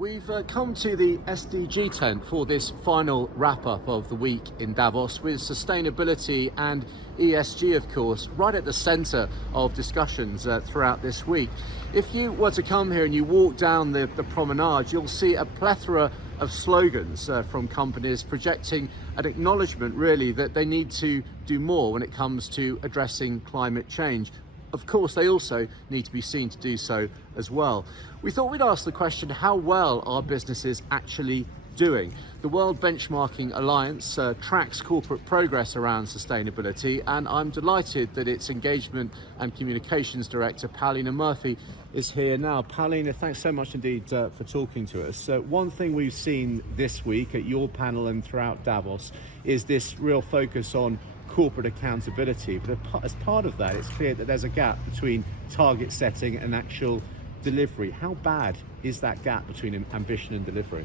We've come to the SDG tent for this final wrap-up of the week in Davos, with sustainability and ESG, of course, right at the centre of discussions throughout this week. If you were to come here and you walk down the promenade, you'll see a plethora of slogans from companies projecting an acknowledgement, really, that they need to do more when it comes to addressing climate change. Of course, they also need to be seen to do so as well. We thought we'd ask the question, how well are businesses actually doing? The World Benchmarking Alliance tracks corporate progress around sustainability, and I'm delighted that its Engagement and Communications Director, Paulina Murphy, is here now. Paulina, thanks so much indeed for talking to us. One thing we've seen this week at your panel and throughout Davos is this real focus on corporate accountability, but as part of that, it's clear that there's a gap between target setting and actual delivery. How bad is that gap between ambition and delivery?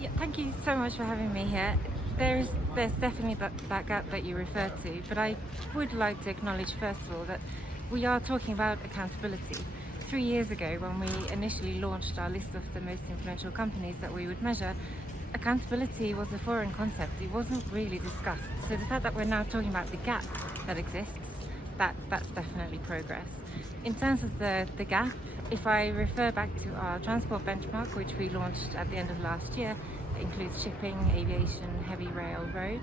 Yeah, thank you so much for having me here. There's definitely that gap that you refer to, but I would like to acknowledge first of all that we are talking about accountability. 3 years ago, when we initially launched our list of the most influential companies that we would measure, accountability was a foreign concept. It wasn't really discussed. So the fact that we're now talking about the gap that exists, that's definitely progress. In terms of the gap, if I refer back to our transport benchmark, which we launched at the end of last year, it includes shipping, aviation, heavy rail, road.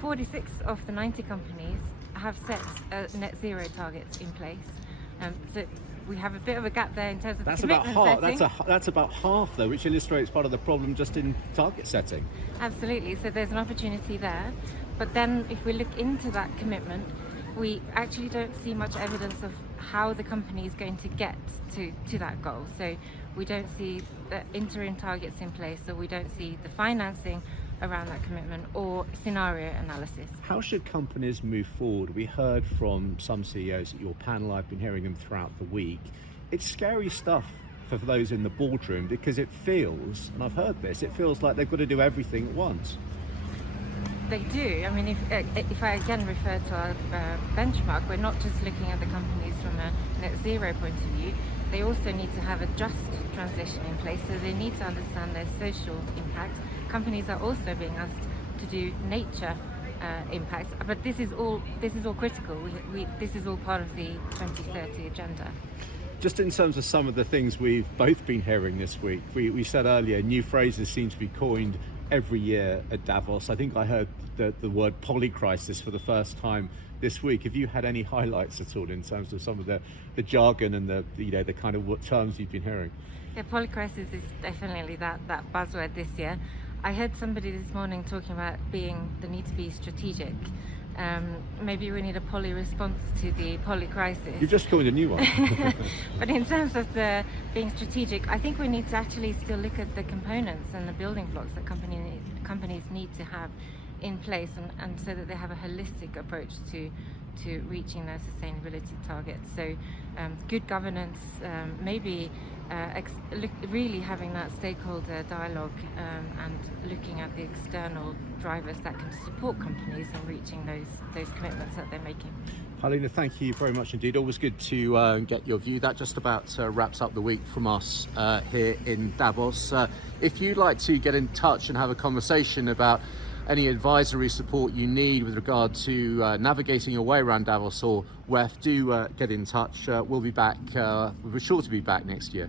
46 of the 90 companies have set net zero targets in place. So we have a bit of a gap there in terms of commitment setting. That's about half, though, which illustrates part of the problem just in target setting. Absolutely. So there's an opportunity there. But then if we look into that commitment, we actually don't see much evidence of how the company is going to get to that goal. So we don't see the interim targets in place, or we don't see the financing around that commitment or scenario analysis. How should companies move forward? We heard from some CEOs at your panel. I've been hearing them throughout the week. It's scary stuff for those in the boardroom, because it feels, and I've heard this, it feels like they've got to do everything at once. They do. I mean, if I again refer to our benchmark, we're not just looking at the companies from a net zero point of view. They also need to have a just transition in place, so they need to understand their social impact. Companies are also being asked to do nature impacts, but this is all critical. This is all part of the 2030 agenda. Just in terms of some of the things we've both been hearing this week, we said earlier, new phrases seem to be coined every year at Davos. I think I heard the word polycrisis for the first time this week. Have you had any highlights at all in terms of some of the jargon and the kind of terms you've been hearing? Yeah, polycrisis is definitely that buzzword this year. I heard somebody this morning talking about the need to be strategic. Maybe we need a poly response to the polycrisis. You've just coined a new one. But in terms of the being strategic, I think we need to actually still look at the components and the building blocks that companies need to have in place, and so that they have a holistic approach to reaching their sustainability targets. So good governance, maybe really having that stakeholder dialogue, and looking at the external drivers that can support companies in reaching those commitments that they're making. Paulina, thank you very much indeed. Always good to get your view. That just about wraps up the week from us here in Davos. If you'd like to get in touch and have a conversation about any advisory support you need with regard to navigating your way around Davos or WEF, do get in touch. We'll be back. We're sure to be back next year.